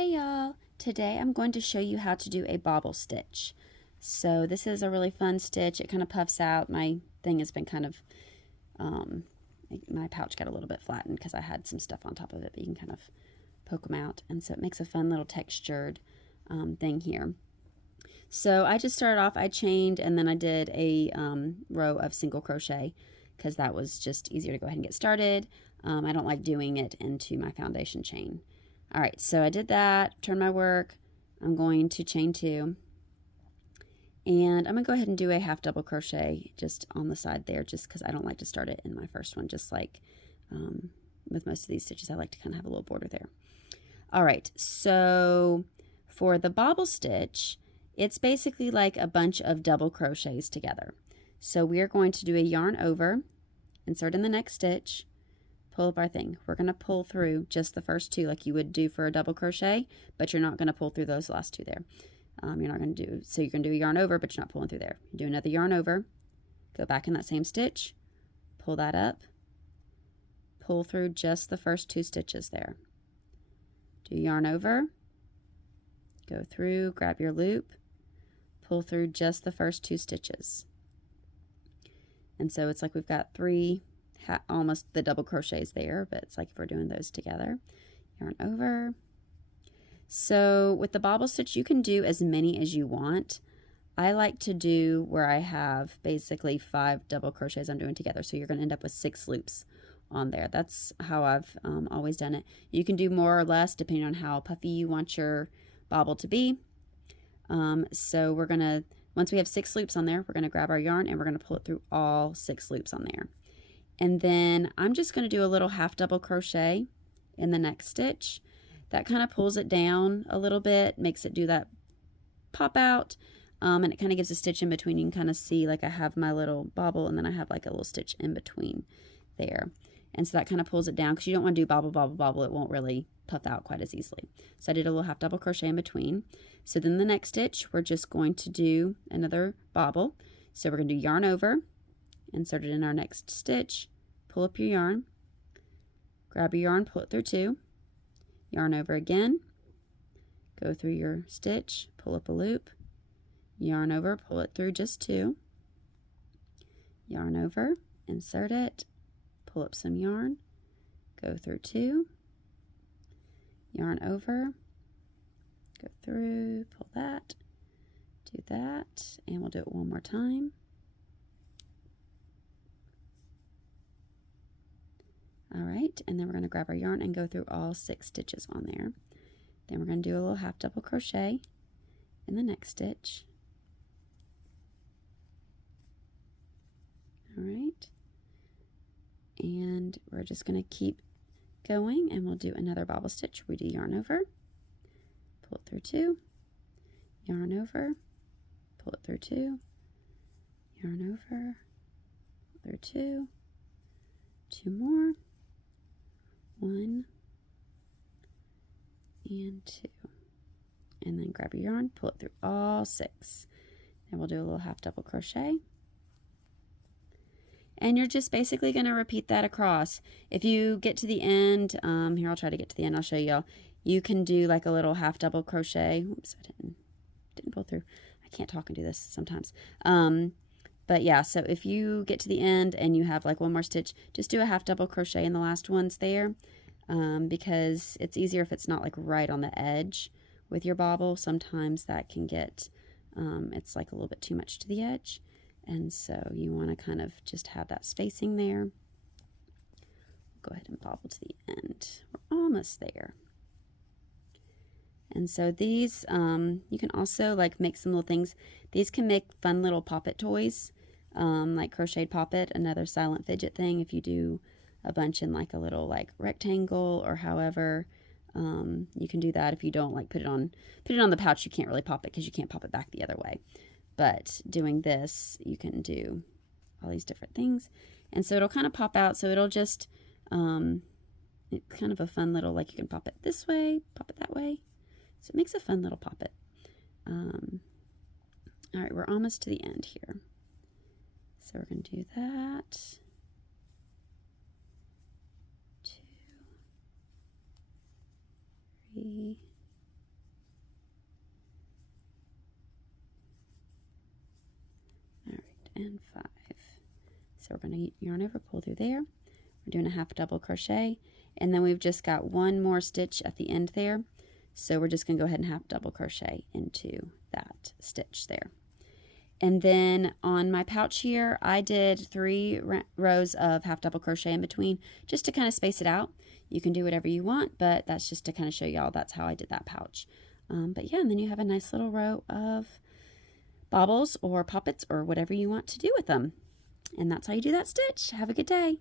Hey y'all, today I'm going to show you how to do a bobble stitch. So this is a really fun stitch. It kind of puffs out. My thing has been kind of, my pouch got a little bit flattened because I had some stuff on top of it, but you can kind of poke them out. And so it makes a fun little textured thing here. So I just started off, I chained and then I did a row of single crochet because that was just easier to go ahead and get started. I don't like doing it into my foundation chain. All right, so I did that, turned my work. I'm going to chain 2. And I'm going to go ahead and do a half double crochet just on the side there, just because I don't like to start it in my first one, just like with most of these stitches, I like to kind of have a little border there. All right, so for the bobble stitch, it's basically like a bunch of double crochets together. So we are going to do a yarn over, insert in the next stitch, pull up our thing. We're going to pull through just the first 2 like you would do for a double crochet, but you're not going to pull through those last 2 there. You're not going to do, so you're going to do a yarn over, but you're not pulling through there. You do another yarn over, go back in that same stitch, pull that up, pull through just the first 2 stitches there. Do yarn over, go through, grab your loop, pull through just the first 2 stitches. And so it's like we've got 3 almost the double crochets there, but it's like if we're doing those together. Yarn over. So with the bobble stitch, you can do as many as you want. I like to do where I have basically 5 double crochets I'm doing together, so you're going to end up with 6 loops on there. That's how I've always done it. You can do more or less depending on how puffy you want your bobble to be. So we're going to, once we have 6 loops on there, we're going to grab our yarn and we're going to pull it through all 6 loops on there. And then I'm just going to do a little half double crochet in the next stitch. That kind of pulls it down a little bit, makes it do that pop out, and it kind of gives a stitch in between. You can kind of see like I have my little bobble and then I have like a little stitch in between there. And so that kind of pulls it down because you don't want to do bobble, bobble, bobble. It won't really puff out quite as easily. So I did a little half double crochet in between. So then the next stitch, we're just going to do another bobble. So we're going to do yarn over, insert it in our next stitch, pull up your yarn, grab your yarn, pull it through 2, yarn over again, go through your stitch, pull up a loop, yarn over, pull it through just 2, yarn over, insert it, pull up some yarn, go through 2, yarn over, go through, pull that, do that, and we'll do it one more time. All right, and then we're going to grab our yarn and go through all 6 stitches on there. Then we're going to do a little half double crochet in the next stitch. All right, and we're just going to keep going and we'll do another bobble stitch. We do yarn over, pull it through 2, yarn over, pull it through 2, yarn over, pull through 2, 2 more, 1 and 2, and then grab your yarn, pull it through all 6. Then we'll do a little half double crochet, and you're just basically going to repeat that across. If you get to the end, here I'll try to get to the end, I'll show y'all. You can do like a little half double crochet. Oops, I didn't pull through. I can't talk and do this sometimes. But yeah, so if you get to the end and you have like 1 more stitch, just do a half double crochet in the last ones there, because it's easier if it's not like right on the edge with your bobble. Sometimes that can get, it's like a little bit too much to the edge. And so you want to kind of just have that spacing there. Go ahead and bobble to the end. We're almost there. And so these, you can also like make some little things. These can make fun little poppet toys. Like crocheted poppet, another silent fidget thing. If you do a bunch in like a little like rectangle or however, you can do that. If you don't like put it on the pouch, you can't really pop it because you can't pop it back the other way. But doing this, you can do all these different things, and so it'll kind of pop out. So it'll just it's kind of a fun little, like you can pop it this way, pop it that way. So it makes a fun little poppet. All right, we're almost to the end here. So we're going to do that. 2, 3, and 5. So we're going to yarn over, pull through there. We're doing a half double crochet, and then we've just got one more stitch at the end there. So we're just going to go ahead and half double crochet into that stitch there. And then on my pouch here, I did 3 rows of half double crochet in between just to kind of space it out. You can do whatever you want, but that's just to kind of show y'all that's how I did that pouch. But yeah, and then you have a nice little row of bobbles or poppets or whatever you want to do with them. And that's how you do that stitch. Have a good day.